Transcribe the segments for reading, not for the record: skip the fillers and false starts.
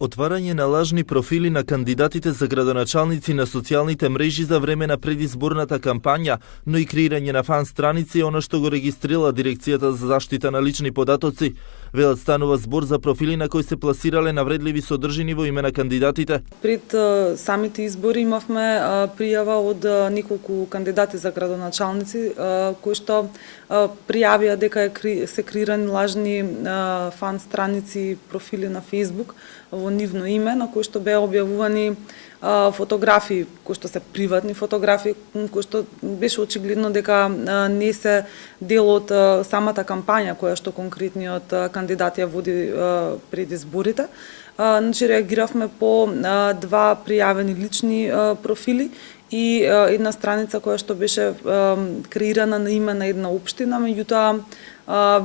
Отварање на лажни профили на кандидатите за градоначалници на социјалните мрежи за време на предизборната кампања, но и креирање на фан страници, она што го регистрила Дирекцијата за заштита на лични податоци. Велат станува збор за профили на кои се пласирале навредливи содржини во име на кандидатите. Пред самите избори имавме пријава од неколку кандидати за градоначалници кои што пријавија дека се креирани лажни фан страници, профили на Facebook во нивно име, на кои што беа објавувани фотографии, кои што се приватни фотографии, кои што беше очигледно дека не се дел од самата кампања која што конкретниот кандидат ја води пред изборите. Значи реагиравме по два пријавени лични профили и една страница која што беше креирана на име на една општина, меѓутоа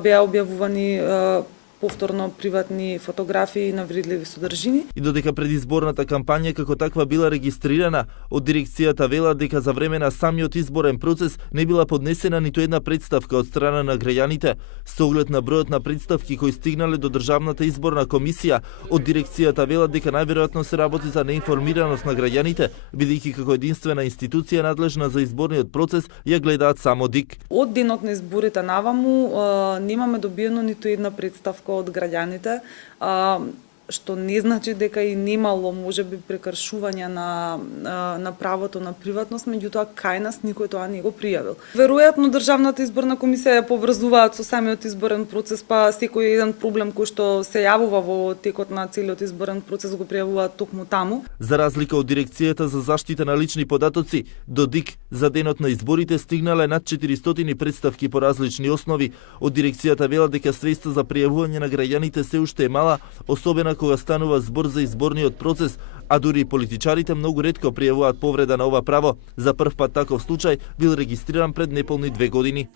беа објавувани повторно приватни фотографии на вредливи содржини. И додека предизборната кампања како таква била регистрирана, од дирекцијата велат дека за време на самиот изборен процес не била поднесена ниту една представка од страна на граѓаните. Со оглед на бројот на представки кои стигнале до Државната изборна комисија, од дирекцијата велат дека најверојатно се работи за неинформираност на граѓаните, бидејќи како единствена институција надлежна за изборниот процес ја гледаат само ДИК. Од денот на изборите наваму немаме добиено ниту една представка од граѓаните, што не значи дека и немало можеби прекршување на правото на приватност, меѓутоа кај нас никој тоа не го пријавил. Веројатно Државната изборна комисија ја поврзуваат со самиот изборен процес, па секој еден проблем кој што се јавува во текот на целиот изборен процес го пријавуваат токму таму. За разлика од Дирекцијата за заштита на лични податоци, до ДИК за денот на изборите стигнале над 400 представки по различни основи. Од дирекцијата велат дека свеста за пријавување на граѓаните се уште е мала, особено кога станува збор за изборниот процес, а дури и политичарите многу ретко пријавуваат повреда на ова право. За прв пат таков случај бил регистриран пред неполни 2 години.